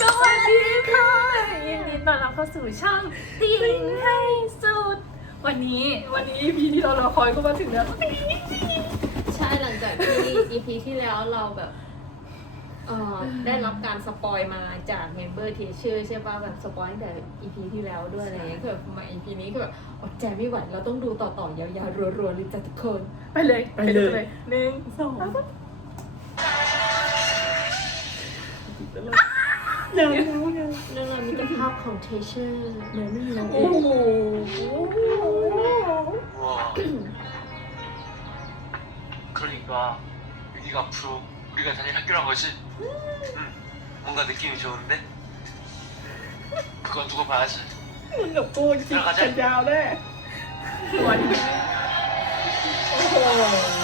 สวัสดีค่ะ ยินดีต้อนรับเข้าสู่ช่องติงให้สุด วันนี้วันนี้ EP ที่เรารอคอยก็มาถึงแล้ว ใช่หลังจากที่ EP ที่แล้วเราแบบเอ่อได้รับการสปอยมาจากเมมเบอร์ทีชื่อใช่ป่ะแบบสปอยตั้งแต่ EP ที่แล้วด้วยอะไรเงี้ยคือแบบมา EP นี้คือแบบอดใจไม่ไหวเราต้องดูต่อๆยาวๆรัวๆเลยจ้ะทุกคนไปเลยไปเลย หนึ่งสอง ยังรู้ไง นั่นแหละมีแต่ภาพของเทเชอร์ เหมือนไม่มีน้องเอ โอ้ ง โห 우와. 그러니까 여기가 앞으로 우리가 다닐 학교란 거지? 응. 뭔가 느낌이 좋은데? 그건 두고 봐야지. มึงกับกูจิกกันยาวแน่ วัน โอ้โห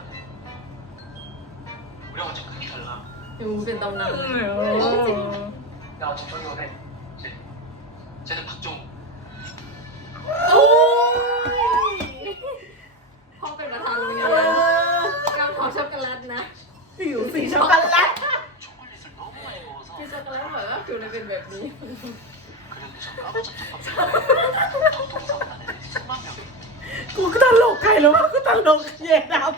ดูเป็นตำนาน 나 어차피 저기 오네. 쟤, 쟤는 박종우. โอ้ยพ่อเป็นประธานโรงเรียนเลยการขอช็อกโกแลตนะ ผิวสีช็อกโกแลต 초콜릿을 너무 많이 먹어서 กินช็อกโกแลตเหมือนว่าผิวเลยเป็นแบบนี้ 그래도 저 까무잡잡한 톡톡이 사고 나는 애들이 수만 명. กูก็ตลกใครแล้ววะกูตลกเย่ด 어,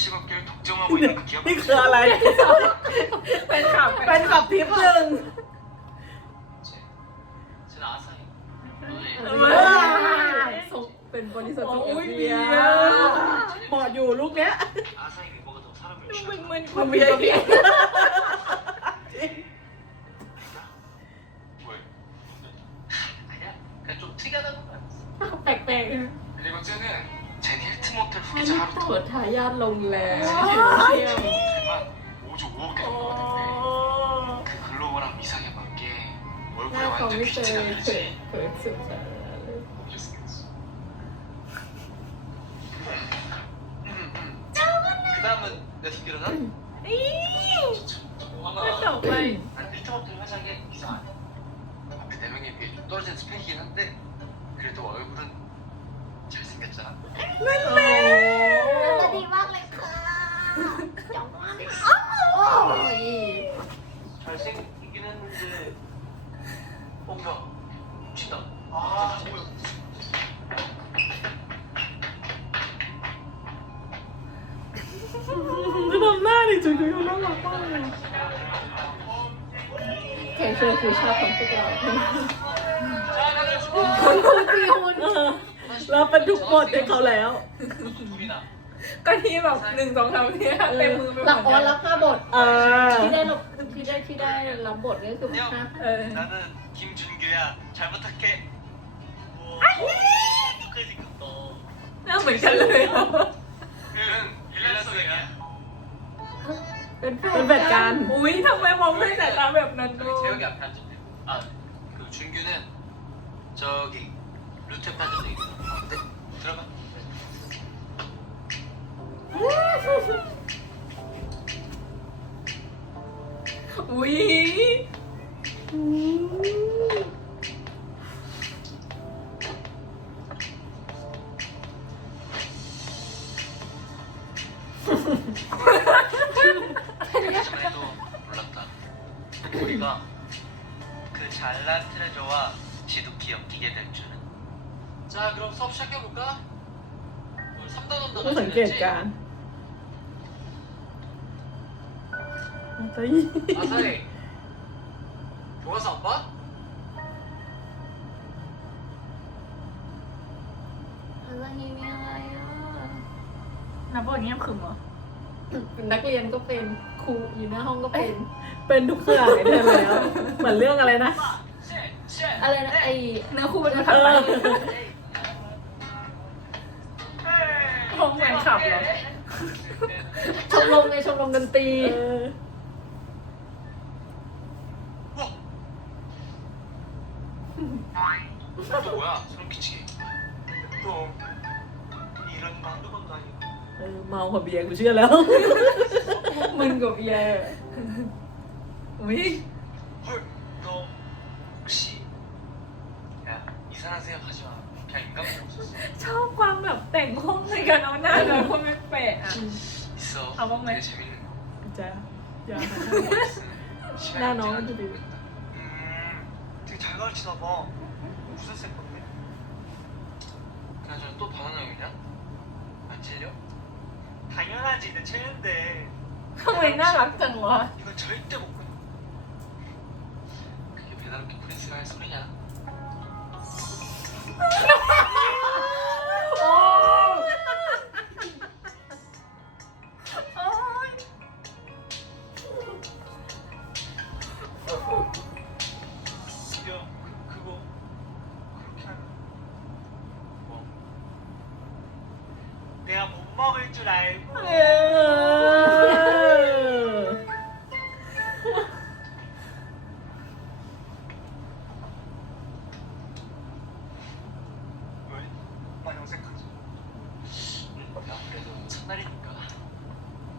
10억개를 독점하고 있는 그 기업 นี่คืออะไร เป็นขับเป็นขับทิปหนึ่ง 저는 아사ส่เป็นบริษัทส่งเอยเบียร์เหมาะอยู่ลูกเนี้ย 아사น위버가มึนความเบียร์เบียร์ 왜? 아니야 그냥 좀 특이하다는 거 알았어 이게 잘 또. 저 다이안 롱래. 하지만 5주 5억 되는 것 같은데 어. 그 글로벌한 미상에 맞게 얼굴에 나 완전 아, 거기서 귀티가 나지. 그, 그, 진짜. ทำหน้าดิจุ๊ยจุ๊ยน่ารักมากเลย แขกเชิญคือชอบของพวกเรา 자 다들 수고 คุณคุณพี่คุณ เออเราเป็นทุกบทให้เขาแล้ว 둘이나 ก็ที่แบบหนึ่งสองสามเนี่ยเต็มมือไปหม หลับ ด ออนรับห้าบท เออ ที่ได้รับที่ได้ที่ได้รับบทก็คือห้า เออ 나는 김준규야 잘 부탁해 우와 똑같이 생겼다 หน้าเหมือนกันเลยอะ 얘는 일란성이야 เป็นเพื่อนกัน อุ้ยทำไมมองด้วยสายตาแบบนั้นดู 저기 제혁이 앞에 앉았네. 아, 그 준규는 저기 루트 빠져서 있어. 네, 들어가. อุ้ย ด็จการอัตยีあたり父さんはอะมีอะไรอะนับว่าอย่างเงียบขรึมเหรอ เป็นนักเรียนก็เป็นครูอยู่หน้าห้องก็เป็น เป็นทุกสายเดินแล้ว เหมือนเรื่องอะไรนะอะไรนะไอเนื้อคู่มันจะถัไป องแฟนคลับเหรอ ชมรมในชมรมดนตรี เออ 또 뭐야? 소름 끼치게. 또 이런 거 한두 번도 아니고. เออเมากับเบียร์กูเชื่อแล้ว มึนกับเบียร์ อุ้ย 헐, 너 혹시 야 이상한 생각하지 마. 그냥 인간관계 없었어. ชอบความแบบแต่งห้องในการเอาหน้าเราคนไม่แปลกอ่ะ 있어. 아, 뭔가 되게 재밌는 거. จะอย่า 시간이 나 언제 너무 가는지 좋네. 모르겠다. 음, 되게 잘 가르치나 봐. 무슨 쌤 건데? 그나저나 또 바나나용이냐? 안 찔려? 당연하지, 내 최애인데. ทำไมน่ารักจังวะ 이건 절대 못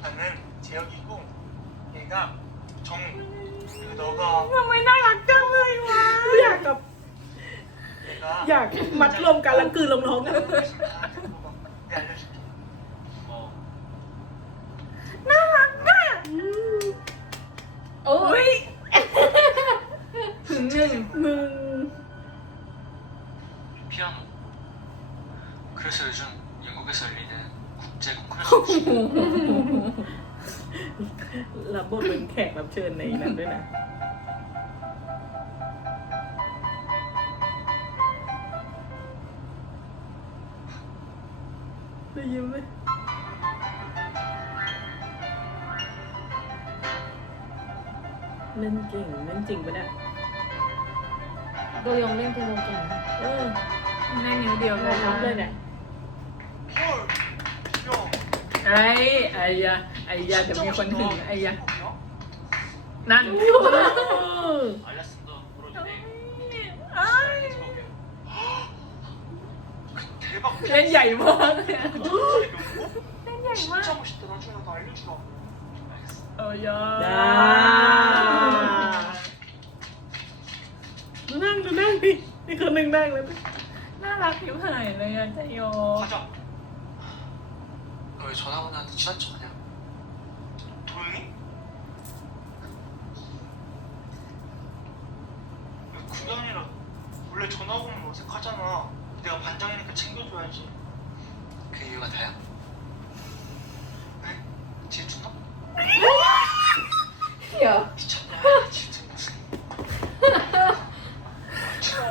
나는 재혁이고 얘가 정 그리고 너가 ทำไมน่ารักจังเลยวะ อยากกับ 얘가 อยากมัดรวมกันแล้วกลืนลงท้องกัน 열심히 다 듣고 막 내가 알려줄게 어 น่ารักอ่ะ โอ้ อุ้ ย บบทเป็นแขกรับเชิญในนั้นด้วยนะ ได้ยินไหมเล่นเก่งเล่นจริงปะเนี่ยโดยองเล่นเทโลเก่งนะเออแม่นิ้วเดียวยอมรับเลยเนี่ย헐 야, ไอ้ไอ้ยะไอ้ยะเดี๋ยวมีคนถึงไอ้ยะ 야 นั่น 알렉산더 보러주네 เอ้ย 대박 เล่นใหญ่มากเลยอะ 영국? เล่นใหญ่มาก 진짜 멋있다 나중에 나도 알려주라 알겠어 เอ้ยะ จ้าดูนั่งดูนั่งดินี่คนหนึ่งนั่งเลย น่ารักอยู่หายเลยอะใจโย 가자 너 왜 전화번호한테 친한 척하냐 챙겨줘야지 그 이유가 다야? 왜? 질투나? เดี๋ยว 미쳤냐 질투 무슨 싫어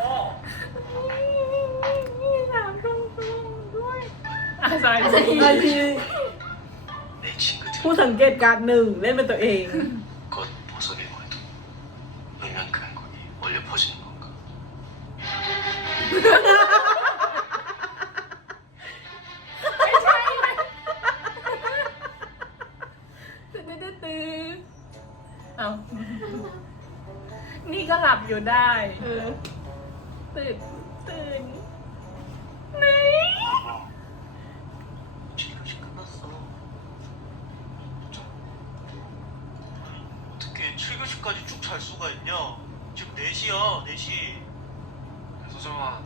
ถามตรงๆด้วยอาซาย ไอที 내 친구들 ผู้สังเกตการณ์หนึ่งเล่นเป็นตัวเอง 어. 좀 어떻게 7교시까지 쭉 잘 수가 있냐? 지금 4시야, 4시. 소정아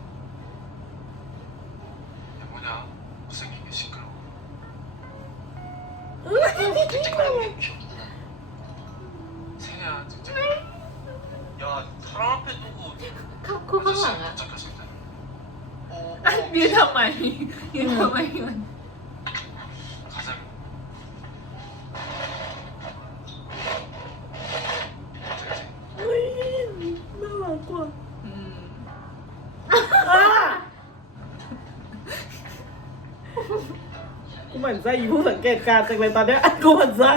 เกตการจังเลยตอนเนี้ยกูหมันไส้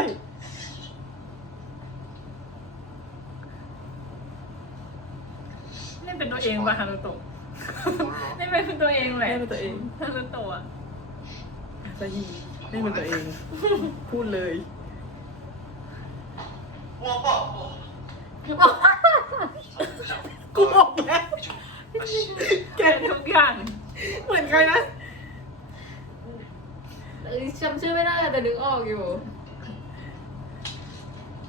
เล่เป็นตัวเองป่ะฮารุโตะเล่เป็นตัวเองแหละเล่เป็นตัวเองฮารุโตะอะใจนี่เป็นตัวเอง พูดเลยกูบอกแล้วแกทุกอย่าง เหมือนใครนะ จำชื่อไม่ได้แต่นึกออกอยู่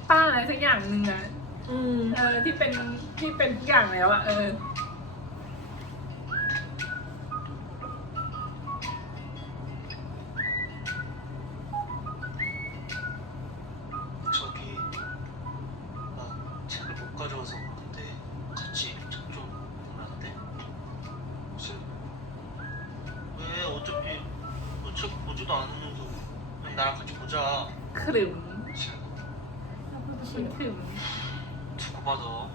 ป้าอะไรสักอย่างหนึ่งอะ อืม เออที่เป็นที่เป็นทุกอย่างแล้วอะเออ 저기 나 책을 못 가져와서 그런데 같이 책 좀 보면 안 돼? 무슨 왜 어차피 너 책 보지도 않으면서 그냥 나랑 같이 보자. 크름 싫어 싫음 두고 받아.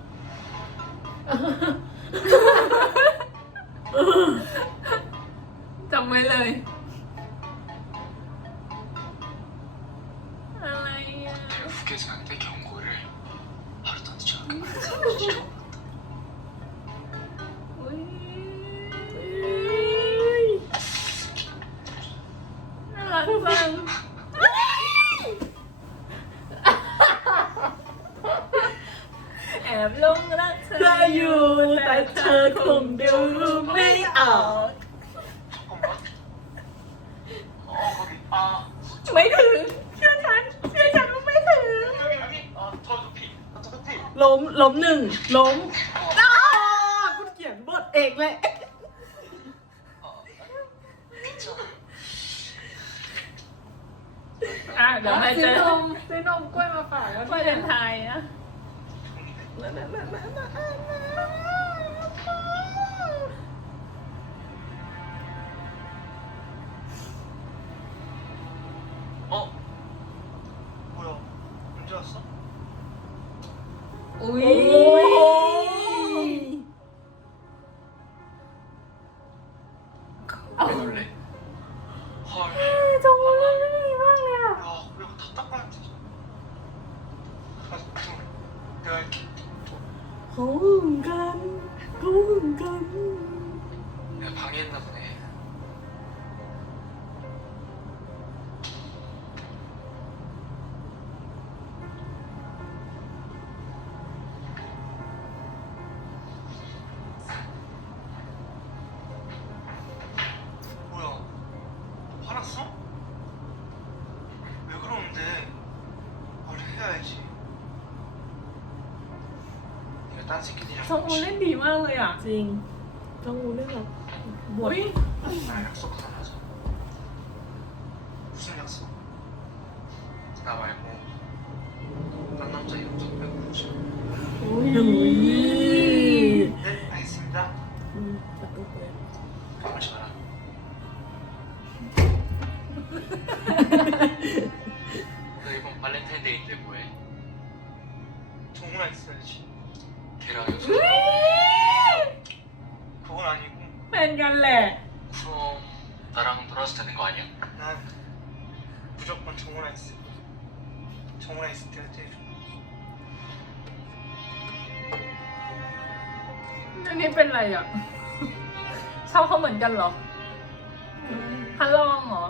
ไม่ถึงเชื่อฉันเชื่อฉันว่าไม่ถึง 여기 여기 아더 높이 아, 더 높이 ล้มล้มหนึ่งล้มอ้ากูเขียนบทเองเลย 아 괜찮아 อ่ะเดี๋ยวให้เจ ซื้อ อน มซื้อนมกล้วยมาฝากแล้ว วาเลนไทน์นะ 어 공간 공간. 공간 방해했나 보네. จับตัวเลย 까불지 마라 너 이번 발렌타인데이 때 뭐해? 정훈아 있어야지. 걔랑 여자 그건 아니고, เป็นกันแหละ 그럼 나랑 놀아도 되는 거 아니야? 난 무조건 정훈아 있어. 정훈아 있을 때가 제일 좋아. อันนี้เป็นอะไรอ่ะ ชอบเขาเหมือนกันเหรอฮัลลองเหรอ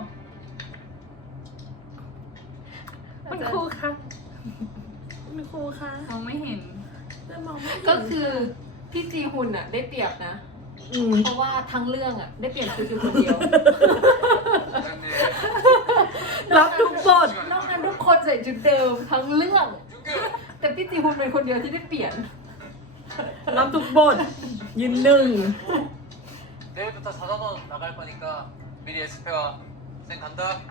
มันครูคะคุณครูคะมองไม่เห็นมมองไม่เห็นก็คือพี่จีหุ่นอะได้เปรียบนะเพราะว่าทั้งเรื่องอะได้เปรียบคืออยู่คนเดียว รับทุกบทนอกนั้นทุกคนใส่จุดเดิมทั้งเรื่อง แต่พี่จีหุ่นเป็นคนเดียวที่ได้เปลี่ยน รับทุกบทยืนหนึ่ง 내일부터 4단원 나갈 거니까 미리 에스페와 쌩 간다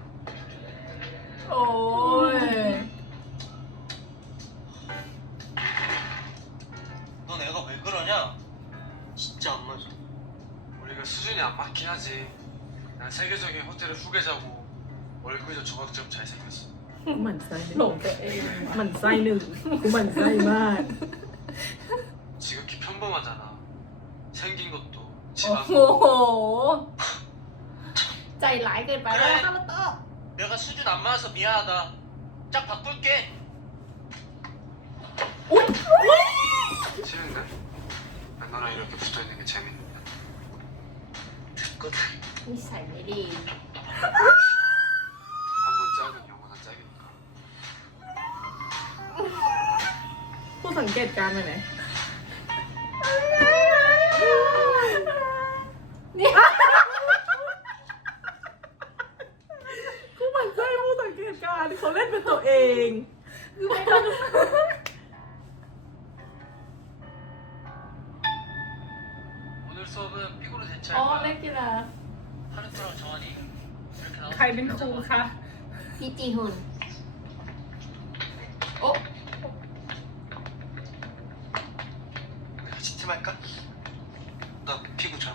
โอ้ย 넌 애가 왜 그러냐? 진짜 안 맞아. 우리가 수준이 안 맞긴 하지 난 세계적인 호텔에 후계 자고 얼굴도 조각처럼 잘생겼어 หมั่นไส้ห หล นึ่ง งตัวเอง หมั่นไส้หนึ่งกูหมั่นไส้มาก 지극히 평범하잖아 생긴 것도 โอ้ 집안 โห ใจร้ายเกินไปแล้วนะคะมาโต้ 내가 수준 안 맞아서 미안하다. 짝 바꿀게. 싫은데? 난 너랑 이렇게 붙어있는 게 재밌는데 됐거든. นิสัยไม่ดี 한 번 짝은 영원한 짝이니까 ผู้สังเกตการณ์ไปไหน นี่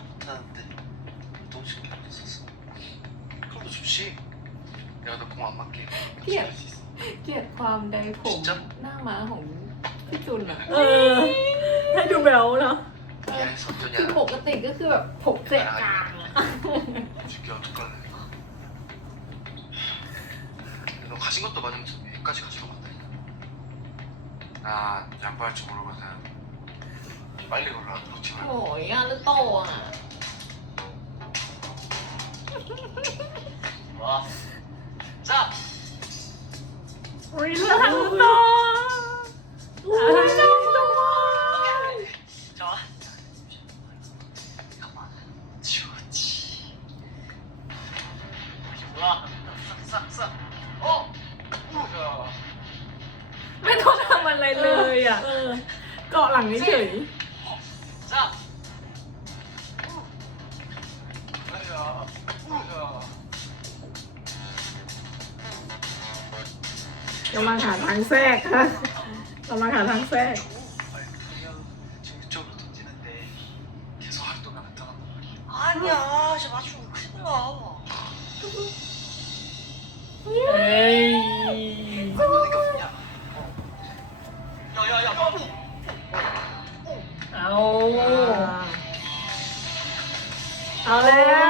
잘 못하는데 너무 신경 안 썼어. 그럼도 좋지. 내가 너 공 안 맞게 예. 같이 할 수 있어 เกลียดความใดผมหน้าม้าของพี่จุนอะ เออ ให้ดูแบลเนาะ 미안해서 คือ 어쩌냐 ปกติก็คือแบบผมเกลียดกลางอะ 줄게 어떡할래 너 가진 것도 많으면서 여기까지 가지고 갔다니까 나 양보할 줄 모르거든 빨리 골라 놓지 โอ้ 말고 ยอารุโตะอะ 와. 자, ริลันโต อุ้ยน้องจังวะ 자. 잠깐만. 지웠지. 좋아. 싹싹싹. 어. 우야 ไม่ต้องทำอะไรเลยอ่ะ เออ เกาะหลังเฉย 자. ลังหาทางแทรกค่ะกำลังหาทางแทรก 아니 그냥 지금 이쪽으로 던지는데 계속 활동이 안 나타난단 말이야 아니야. 이제 맞추면 큰일 나. เอ้ย 그러는 게 없냐? 야야야. เอา เอาแล้ว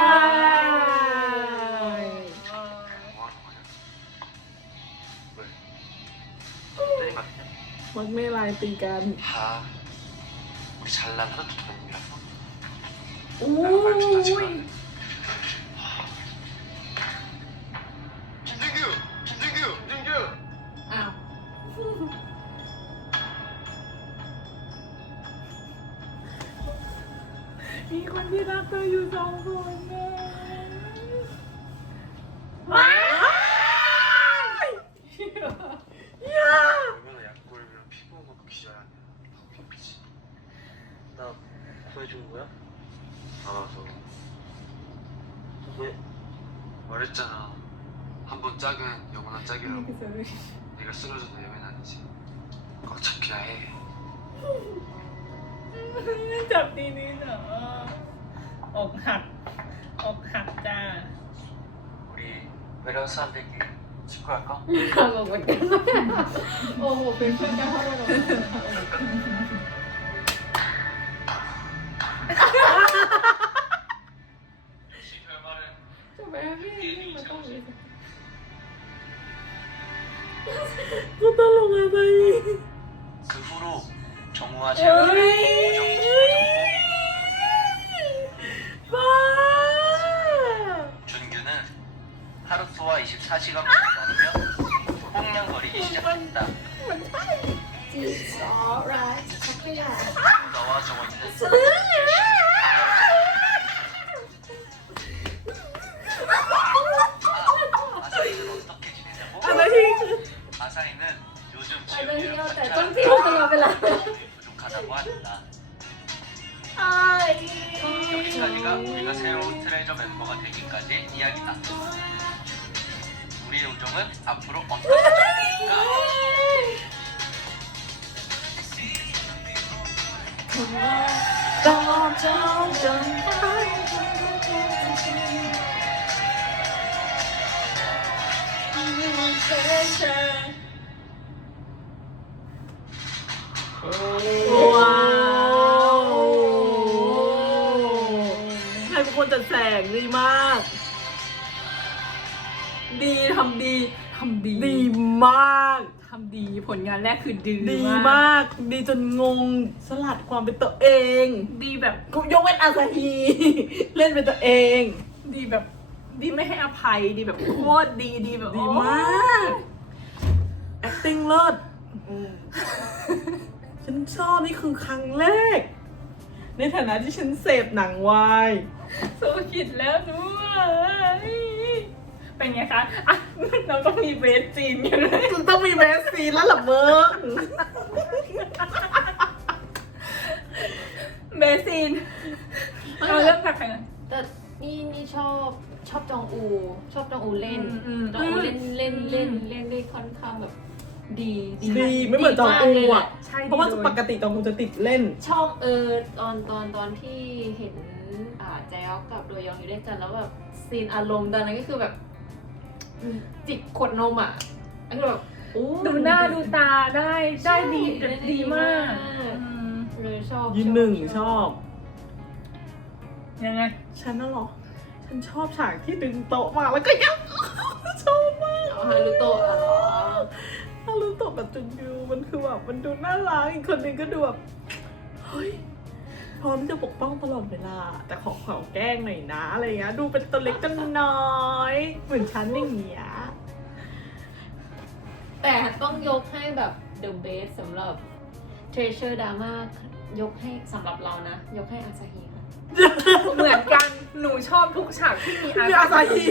มักไม่ลายตีกัน 다 우리 잘난 하루도 도움이라서 โอ้ 나는 말 좋다지만 ย อกหักอกหักจ้า 우리 외래어 사람들끼리 친구 할까? บอกเหมือนกันโอ้โหเป็นเพื่อนกันเท่านั้นเ 아사히는 요즘 지금 이런 좀 자- 필요할 때가 별로 안 돼. 부족하다고 한다. 혁신하니가 우리가 새로운 트레저 멤버가 되기까지 이야기다. 우리의 우정은 앞으로 어떤 우정일까? 점점, 점점, ว้าวใครเป็นคนจัดแสงดีมาก ดีทำดีทำดีดีมากทำดีผลงานแรกคือดีดีมาก ดีจนงงสลัดความเป็นตัวเอง ดีแบบยกเว้นอาซาฮีเล่นเป็นตัวเอง ดีแบบ ดีไม่ให้อภัยดีแบบโคตรดีดีแบบดีมาก acting เลิศฉันชอบนี่คือครั้งแรก ในฐานะที่ฉันเสพหนังวายสู้คิดแล้วด้วยเป็นไงคะอะเราต้องมีเบสจีนกันเลยมันต้องมีแมสซีนแล้วล่ะเบิร์กเบสซีนเราเริ่มจากใครก่อน แต่นี่นี่ชอบ ชอบจองอู ชอบจองอูเล่นอืมอืมจองอูเล่นเล่นเล่นเล่นได้ค่อนข้างแบบดีดีไม่เหมือนจองอูอะ ใช่เพราะว่าปกติจองอูจะติดเล่น ชอบเออตอนตอนตอนที่เห็นอ่าแจ๊วกับโดยองอยู่ด้วยกันแล้วแบบซีนอารมณ์ตอนนั้นก็คือแบบอืมจิกขวดนมอะอันนี้แบบโอ้ดูหน้าดูตาได้ได้ดีแบบดีมากใช่อืมเลยชอบยืนหนึ่งชอบ ยังไง ฉันน่ะเหรอ ฉันชอบฉากที่ดึงโต๊ะมาแล้วก็ยับชอบมากเอาฮารุโตะอะเหรอฮารุโตะกับจุนยูมันคือแบบมันดูน่ารักอีกคนนึงก็ดูแบบเฮ้ยพร้อมจะปกป้องตลอดเวลา แต่ขอขอแกล้งหน่อยนะอะไรเงี้ยดูเป็นตัวเล็กตัวน้อย เหมือนฉันอย่างเงี้ยแต่ต้องยกให้แบบ the best สำหรับ treasure drama ยกให้สำหรับเรานะ ยกให้อาซาฮิค่ะ เหมือนกัน หนูชอบทุกฉากที่มีคืออาซาฮี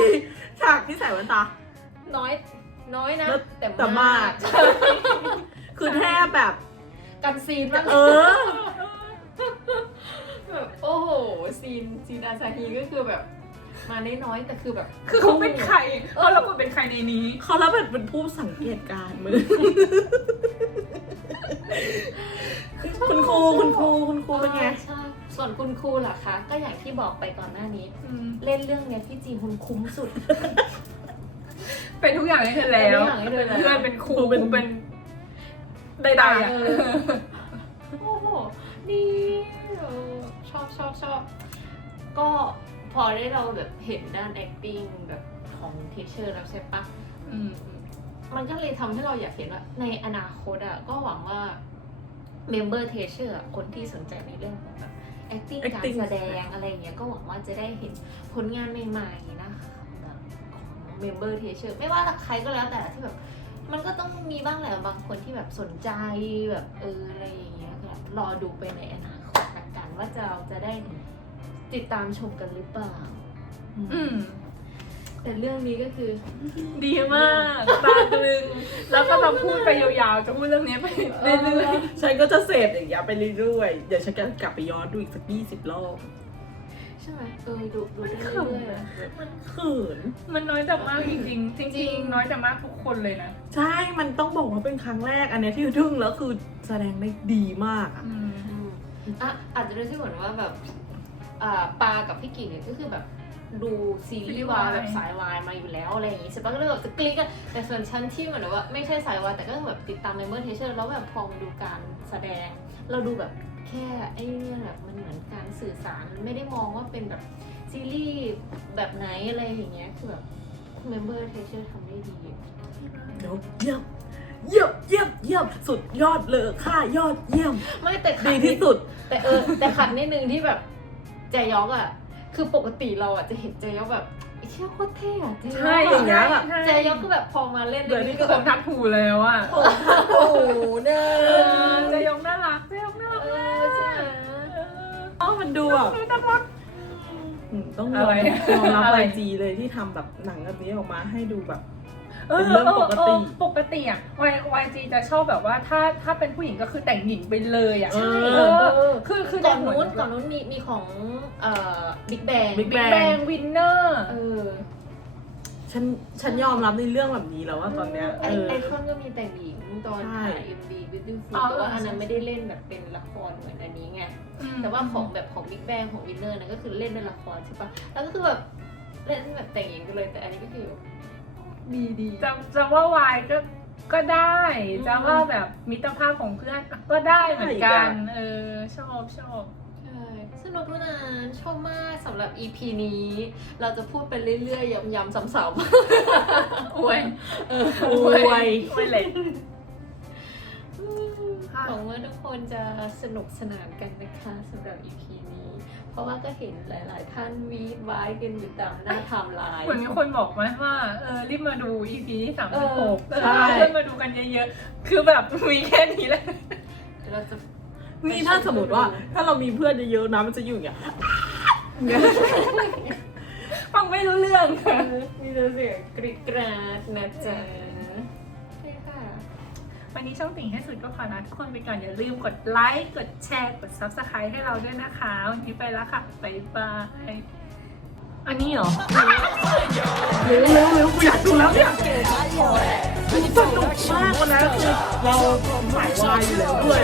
ฉากที่ใส่แว่นตา น้อย น้อยนะแล้วแต่แต่มาก คือแทบแบบ กันซีนมากเออแบบโอ้โห ซีน ซีนอาซาฮิก็คือแบบ มาน้อยๆแต่คือแบบ คือเขาเป็นใคร เออแล้วมันเป็นใครในนี้ เขาแล้วแบบเป็นผู้สังเกตการณ์มือคุณครูคุณครูคุณครูเป็นไงใช่ ส่วนคุณครูล่ะคะ ก็อย่างที่บอกไปก่อนหน้านี้อืมเล่นเรื่องเนี้ยพี่จีฮุนคุ้มสุด เป็นทุกอย่างให้เธอแล้ว เป็นทุกอย่างให้เธอแล้ว เพื่อนเป็นครูเป็นเป็นใดๆอะเออโอ้โหดีเออชอบชอบชอบก็พอได้เราแบบเห็นด้าน acting แบบของเทเชอร์แล้วใช่ปะอืมมันก็เลยทำให้เราอยากเห็นว่าในอนาคตอะก็หวังว่าเมมเบอร์เทเชอร์คนที่สนใจในเรื่องของแบบ acting การ acting แสดงอะไรอย่างเงี้ยก็หวังว่าจะได้เห็นผลงานใหม่ๆนะคะแบบของเมมเบอร์เทเชอร์ไม่ว่าใครก็แล้วแต่ที่แบบมันก็ต้องมีบ้างแหละบางคนที่แบบสนใจแบบเอออะไรอย่างเงี้ยก็รอดูไปในอนาคตละกันว่าจะเราจะได้ติดตามชมกันหรือเปล่า อืม แต่เรื่องนี้ก็คือ ดีมากตาตรึงแล้วก็จะพูดไปยาวๆ จะพูดเรื่องนี้ไปเรื่อยฉันก็จะเสพอย่างเงี้ยไปเรื่อยๆ เดี๋ยวฉันจะกลับไปย้อนดูอีกสักยี่สิบรอบใช่ไหมเออดูดูได้เรื่อยๆอะเขิน ๆ มันน้อยแต่มากจริงๆ จริง ๆ น้อยแต่มากทุกคนเลยนะใช่ มันต้องบอกว่าเป็นครั้งแรกอันเนี้ยที่ทึ่งแล้วคือแสดงได้ดีมากอะอืมอืมอะอาจจะด้วยที่เหมือนว่าแบบอ่าปากับพี่กิ่งเนี่ยก็คือแบบ ดูซีรีส์วายแบบสายวายมาอยู่แล้วอะไรอย่างงี้ใช่ปะก็เลยแบบจะกลิ้งกันแต่ส่วนฉันที่เหมือนว่าไม่ใช่สายวายแต่ก็แบบติดตามเมมเบอร์เทเชอร์แล้วแบบพอมาดูการแสดง เราดูแบบแค่ไอ้เนี่ยแบบมันเหมือนการสื่อสารมันไม่ได้มองว่าเป็นแบบซีรีส์แบบไหนอะไรอย่างเงี้ยคือแบบเมมเบอร์เทเชอร์ทำได้ดีเดี๋ยวเยี่ยมเยี่ยมเยี่ยมเยี่ยมสุดยอดเลยค่ะยอดเยี่ยม ไม่แต่ขัดีดที่สุด แต่เออแต่ขัดนิดนึงที่แบบใจยอกอะ คือปกติเราอะจะเห็นใจยอกแบบไอ้เชี่ยโคตรเท่อะใจยอกใช่อะอย่างเงี้ยแบบใจยอกก็แบบพอมาเล่นเดี๋ยวนี้นี้ก็ก็ผแบมบทักถูแล้วอะโอ้โหเนเออจะยงน่ารักจะยงน่ารักเออใช่ไหมอ้าวมันดูแบบน่ารัก อืมต้องยอะอมไรยอมรับอะไร ไอจีเลยที่ทำแบบหนังแบบนี้ออกมาให้ดูแบบ เเป็นเรื่องปกติเออเออปกติอะ Y YG จะชอบแบบว่าถ้าถ้าเป็นผู้หญิงก็คือแต่งหญิงไปเลยอะ ใช่เออคือคือก่อนนู้นใหัวก่อนนู้นมีมีของเอ่อบิ๊กแบง Big บิ๊ก Bang แบงวินเนอร์ เออฉันฉันยอมรับในเรื่องแบบนี้แล้วว่าตอนเนี้ยไอเออ ไอคอนก็มีแต่งหญิงตอนใช่ถ่าย MV Beautiful แต่ว่าอันนั้นไม่ได้เล่นแบบเป็นละครเหมือนอันนี้ไง แต่ว่าของแบบของบิ๊กแบงของวินเนอร์นั่นก็คือเล่นเป็นละครใช่ปะแล้วก็คือแบบเล่นแบบแต่งหญิงกันเลยแต่อันนี้ก็คือ ดีดีจะจะว่าวายก็ก็ได้อืมจะว่าแบบมิตรภาพของเพื่อนก็ได้เหมือนกันได้อีกอะเออชอบชอบใช่สนุกมากชอบมากสำหรับ EP นี้ เราจะพูดไปเรื่อยๆย้ำๆซ้ำอวยๆเอออวยอวยเลย หวังว่าทุกคนจะสนุกสนานกันนะคะสำหรับ EP นี้ เพราะว่าก็เห็นหลายๆ ท่านวีดไว้กันอยู่ตามหน้าไทม์ไลน์เหมือนมีคนบอกไหมว่าเออรีบมาดู EP ที่สามเอสิบหอกใช่เพื่อนมาดูกันเยอะๆ คือแบบมีแค่นี้แหละเดี๋ยวเราจะนี่ถ้าสมมติว่าถ้าเรามีเพื่อนเยอะๆนะมันจะอยู่อย่างเงี้ยเนี่ยฟังไม่รู้เรื่อง มีแต่เสียงกริดกราดนะจ๊ะโอเคค่ะ วันนี้ช่องติ่งให้สุดก็พอนะทุกคนไปก่อน อย่าลืมกดไลค์ กดแชร์ กด subscribe ให้เราด้วยนะคะ วันนี้ไปแล้วค่ะบ๊ายบาย อันนี้เหรอเร็วเร็วเร็วกูอยากดูแล้วเนี่ยสนุกมากวันนั้นคือเราสายวายอยู่แล้วด้วย